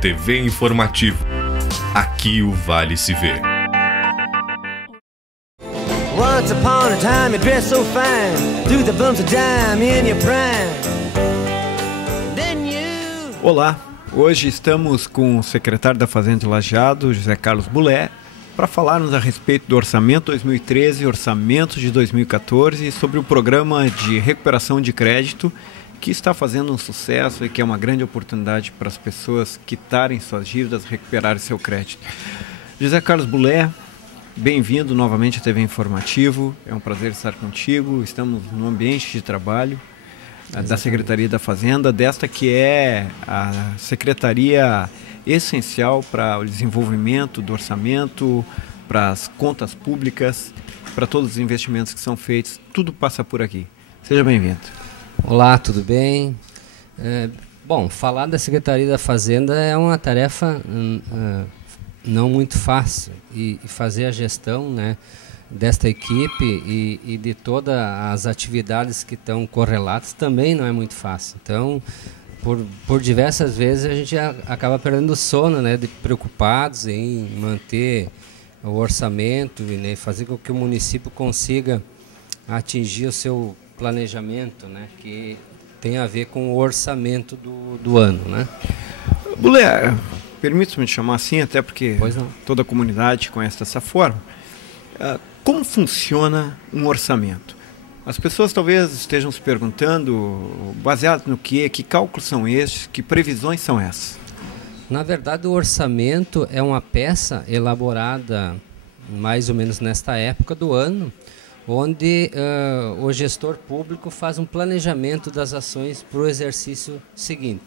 TV Informativo. Aqui o Vale se vê. Once upon a time you dressed so fine, threw the bumps of dime in your prime. Then you... Olá, hoje estamos com o secretário da Fazenda de Lajeado, José Carlos Bulé, para falarmos a respeito do Orçamento 2013 e Orçamento de 2014 sobre o Programa de Recuperação de Crédito, que está fazendo um sucesso e que é uma grande oportunidade para as pessoas quitarem suas dívidas, recuperarem seu crédito. José Carlos Bulé, bem-vindo novamente à TV Informativo, é um prazer estar contigo. Estamos no ambiente de trabalho da Secretaria da Fazenda, desta que é a secretaria essencial para o desenvolvimento do orçamento, para as contas públicas, para todos os investimentos que são feitos, tudo passa por aqui. Seja bem-vindo. Olá, tudo bem? Bom, falar da Secretaria da Fazenda é uma tarefa não muito fácil e fazer a gestão, né, desta equipe e de todas as atividades que estão correlatas também não é muito fácil. Então, por diversas vezes a gente acaba perdendo o sono, né, preocupados em manter o orçamento e, né, fazer com que o município consiga atingir o seu planejamento, né, que tem a ver com o orçamento do ano, né? Bulé, permita-me te chamar assim, até porque toda a comunidade conhece dessa forma. Como funciona um orçamento? As pessoas talvez estejam se perguntando, baseado no que cálculos são estes, que previsões são essas? Na verdade, o orçamento é uma peça elaborada mais ou menos nesta época do ano, onde o gestor público faz um planejamento das ações para o exercício seguinte.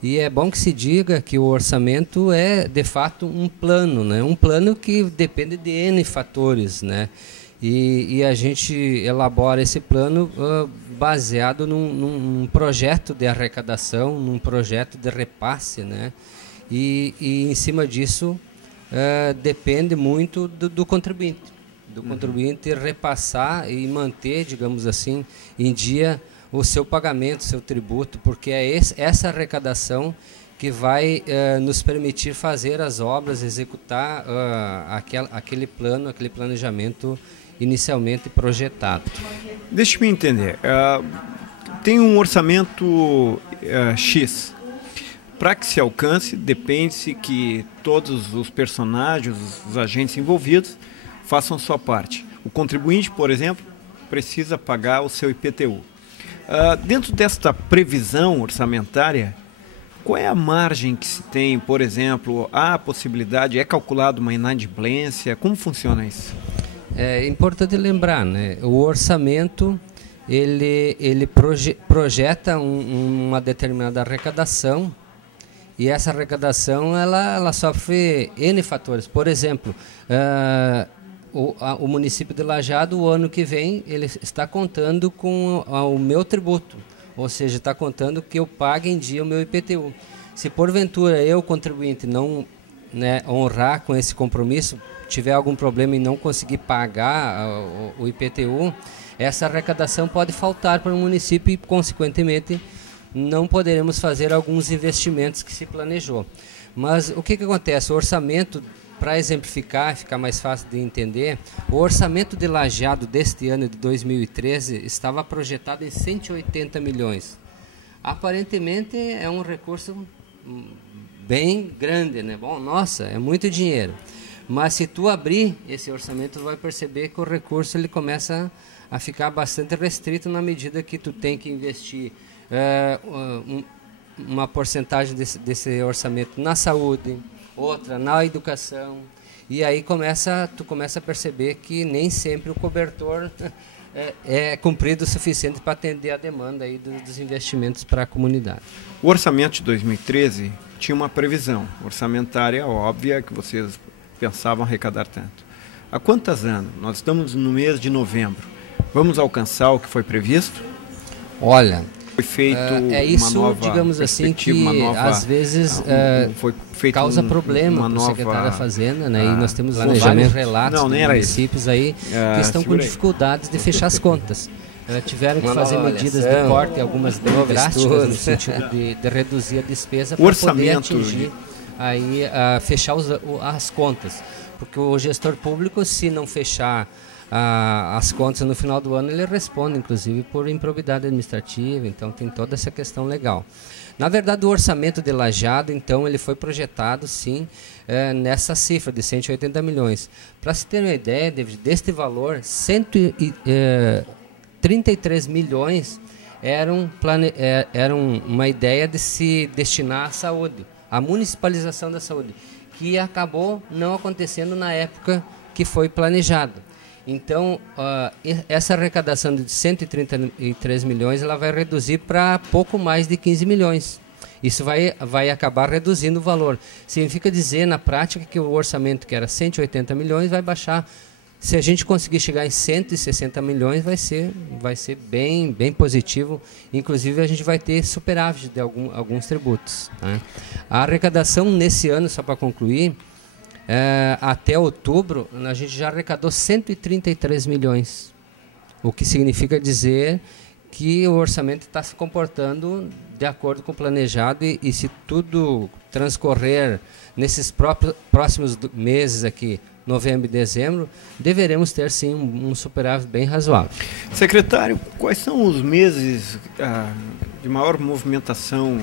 E é bom que se diga que o orçamento é, de fato, um plano, né? Um plano que depende de N fatores, né? E a gente elabora esse plano baseado num projeto de arrecadação, num projeto de repasse, né? E em cima disso depende muito do contribuinte. Do contribuinte repassar e manter, digamos assim, em dia o seu pagamento, o seu tributo, porque é essa arrecadação que vai nos permitir fazer as obras, executar aquele plano, aquele planejamento inicialmente projetado. Deixe-me entender, tem um orçamento X. Para que se alcance, depende-se que todos os personagens, os agentes envolvidos, façam sua parte. O contribuinte, por exemplo, precisa pagar o seu IPTU. Dentro desta previsão orçamentária, qual é a margem que se tem, por exemplo, há a possibilidade, é calculado uma inadimplência, como funciona isso? É importante lembrar, né? O orçamento ele projeta uma determinada arrecadação e essa arrecadação ela sofre N fatores. Por exemplo, o município de Lajeado, o ano que vem, ele está contando com o meu tributo, ou seja, está contando que eu pague em dia o meu IPTU. Se porventura eu, contribuinte, não, né, honrar com esse compromisso, tiver algum problema e não conseguir pagar o IPTU, essa arrecadação pode faltar para o município e, consequentemente, não poderemos fazer alguns investimentos que se planejou. Mas o que acontece? O orçamento, para exemplificar e ficar mais fácil de entender, o orçamento de Lajeado deste ano de 2013 estava projetado em 180 milhões. Aparentemente é um recurso bem grande, né? Bom, nossa, é muito dinheiro. Mas se tu abrir esse orçamento, tu vai perceber que o recurso ele começa a ficar bastante restrito na medida que tu tem que investir uma porcentagem desse orçamento na saúde, outra na educação, e aí tu começa a perceber que nem sempre o cobertor é cumprido o suficiente para atender a demanda aí dos investimentos para a comunidade. O orçamento de 2013 tinha uma previsão orçamentária óbvia que vocês pensavam arrecadar tanto. Há quantos anos? Nós estamos no mês de novembro. Vamos alcançar o que foi previsto? Olha, foi feito isso, uma nova digamos assim, que às vezes causa problema para o secretário da Fazenda, né? E nós temos vários relatos de municípios aí que estão com dificuldades de fechar as contas. tiveram que Uma fazer nova medidas avaliação, de corte, algumas bem novo drásticas, estudo. no sentido de reduzir a despesa O para poder orçamento atingir, aí, fechar as contas. Porque o gestor público, se não fechar as contas no final do ano, ele responde, inclusive, por improbidade administrativa, então tem toda essa questão legal. Na verdade, o orçamento de Lajeado, então, ele foi projetado, sim, nessa cifra de 180 milhões. Para se ter uma ideia, David, deste valor, 133 milhões eram uma ideia de se destinar à saúde, à municipalização da saúde, que acabou não acontecendo na época que foi planejado. Então, essa arrecadação de 133 milhões ela vai reduzir para pouco mais de 15 milhões. Isso vai acabar reduzindo o valor. Significa dizer, na prática, que o orçamento, que era 180 milhões, vai baixar. Se a gente conseguir chegar em 160 milhões, vai ser bem positivo. Inclusive, a gente vai ter superávit de alguns tributos. Né? A arrecadação nesse ano, só para concluir, até outubro, a gente já arrecadou 133 milhões, o que significa dizer que o orçamento está se comportando de acordo com o planejado e se tudo transcorrer nesses próximos meses aqui, novembro e dezembro, deveremos ter sim um superávit bem razoável. Secretário, quais são os meses de maior movimentação,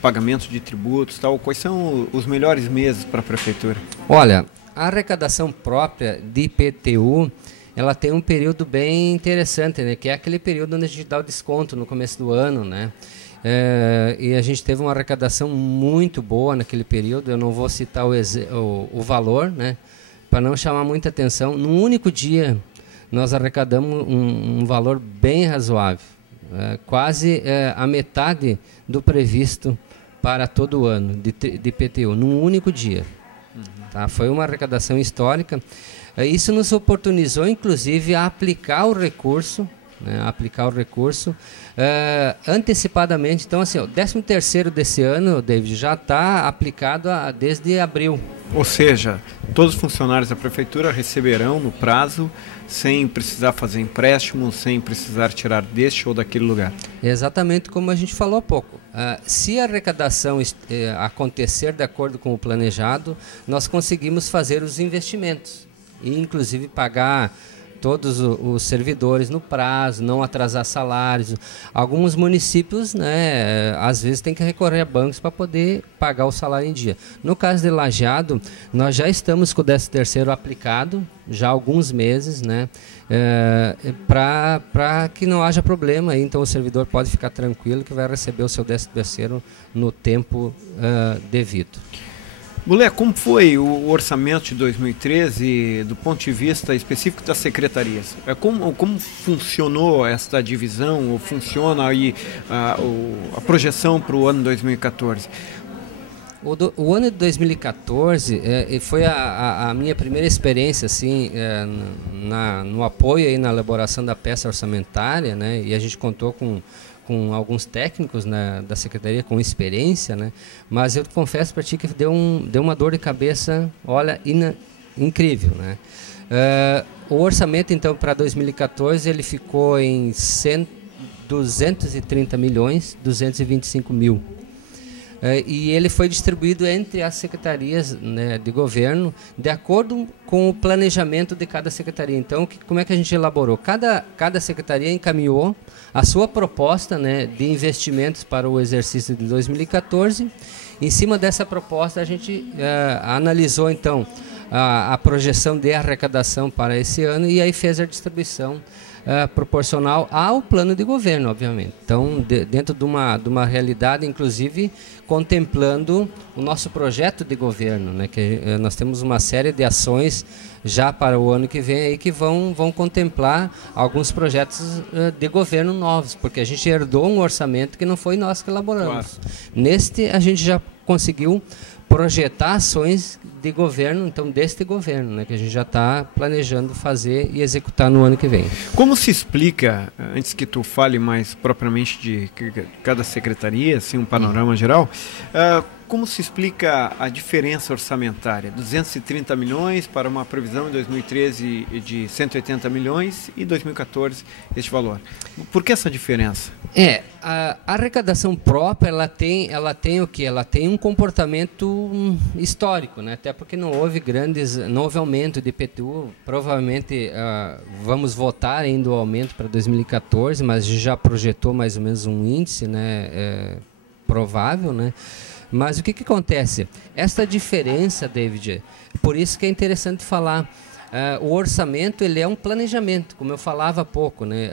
pagamento de tributos, tal? Quais são os melhores meses para a prefeitura? Olha, a arrecadação própria de IPTU, ela tem um período bem interessante, né? Que é aquele período onde a gente dá o desconto no começo do ano, né? E a gente teve uma arrecadação muito boa naquele período. Eu não vou citar o valor, né? Para não chamar muita atenção. Num único dia, nós arrecadamos um valor bem razoável. Quase a metade do previsto para todo o ano de IPTU, num único dia. Tá? Foi uma arrecadação histórica. Isso nos oportunizou, inclusive, a aplicar o recurso, antecipadamente. Então, assim, o 13º desse ano, David, já está aplicado desde abril. Ou seja, todos os funcionários da prefeitura receberão no prazo, sem precisar fazer empréstimo, sem precisar tirar deste ou daquele lugar. Exatamente como a gente falou há pouco. Se a arrecadação acontecer de acordo com o planejado, nós conseguimos fazer os investimentos e, inclusive, pagar todos os servidores no prazo, não atrasar salários. Alguns municípios, né, às vezes tem que recorrer a bancos para poder pagar o salário em dia. No caso de Lajeado, nós já estamos com o 13º aplicado, já há alguns meses, né, para que não haja problema. Então o servidor pode ficar tranquilo que vai receber o seu 13º no tempo devido. Bulé, como foi o orçamento de 2013 do ponto de vista específico das secretarias? Como funcionou esta divisão, ou funciona aí a projeção para o ano 2014? O ano de 2014 foi a minha primeira experiência assim, no apoio e na elaboração da peça orçamentária, né, e a gente contou com alguns técnicos, né, da secretaria com experiência, né, mas eu confesso para ti que deu uma dor de cabeça, olha, incrível, né. O orçamento então para 2014 ele ficou em 230 milhões 225 mil. E ele foi distribuído entre as secretarias, né, de governo, de acordo com o planejamento de cada secretaria. Então, como é que a gente elaborou? Cada secretaria encaminhou a sua proposta, né, de investimentos para o exercício de 2014. Em cima dessa proposta, a gente analisou, então, a projeção de arrecadação para esse ano e aí fez a distribuição proporcional ao plano de governo, obviamente. Então, dentro de uma realidade, inclusive, contemplando o nosso projeto de governo, né, que nós temos uma série de ações já para o ano que vem aí que vão contemplar alguns projetos de governo novos, porque a gente herdou um orçamento que não foi nós que elaboramos. Claro. Neste, a gente já conseguiu projetar ações de governo, então deste governo, né, que a gente já está planejando fazer e executar no ano que vem. Como se explica, antes que tu fale mais propriamente de cada secretaria, assim, um panorama geral, como se explica a diferença orçamentária? 230 milhões para uma previsão em 2013 de 180 milhões e 2014 este valor. Por que essa diferença? A arrecadação própria, ela tem o quê? Ela tem um comportamento histórico, né? Até porque não houve aumento de IPTU. Provavelmente vamos votar ainda o aumento para 2014, mas já projetou mais ou menos um índice, né? Provável, né? Mas o que acontece? Essa diferença, David, por isso que é interessante falar. O orçamento, ele é um planejamento, como eu falava há pouco, né?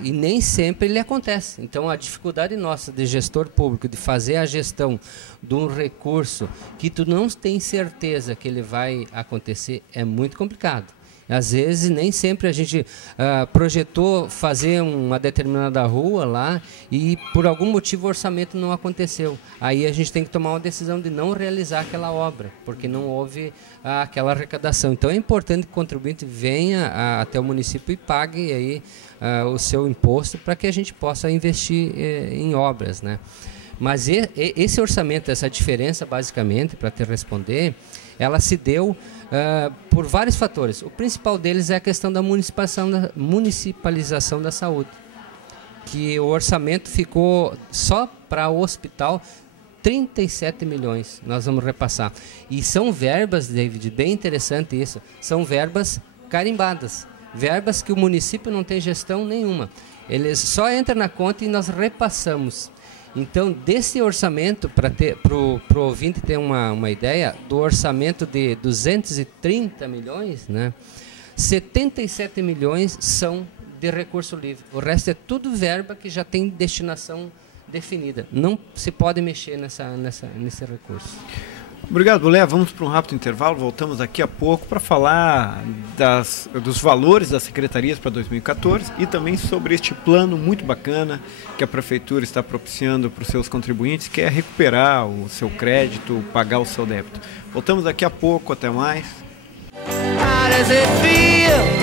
E nem sempre ele acontece. Então, a dificuldade nossa de gestor público de fazer a gestão de um recurso que tu não tem certeza que ele vai acontecer é muito complicado. Às vezes, nem sempre a gente projetou fazer uma determinada rua lá e, por algum motivo, o orçamento não aconteceu. Aí a gente tem que tomar uma decisão de não realizar aquela obra, porque não houve aquela arrecadação. Então, é importante que o contribuinte venha até o município e pague aí, o seu imposto para que a gente possa investir em obras, né? Mas esse orçamento, essa diferença, basicamente, para te responder, ela se deu por vários fatores. O principal deles é a questão da municipalização da saúde, que o orçamento ficou só para o hospital 37 milhões, nós vamos repassar. E são verbas, David, bem interessante isso, são verbas carimbadas, verbas que o município não tem gestão nenhuma. Eles só entram na conta e nós repassamos. Então, desse orçamento, para o ouvinte ter uma ideia, do orçamento de 230 milhões, né, 77 milhões são de recurso livre. O resto é tudo verba que já tem destinação definida. Não se pode mexer nesse recurso. Obrigado, Bulé. Vamos para um rápido intervalo. Voltamos daqui a pouco para falar dos valores das secretarias para 2014 e também sobre este plano muito bacana que a Prefeitura está propiciando para os seus contribuintes, que é recuperar o seu crédito, pagar o seu débito. Voltamos daqui a pouco. Até mais. How does it feel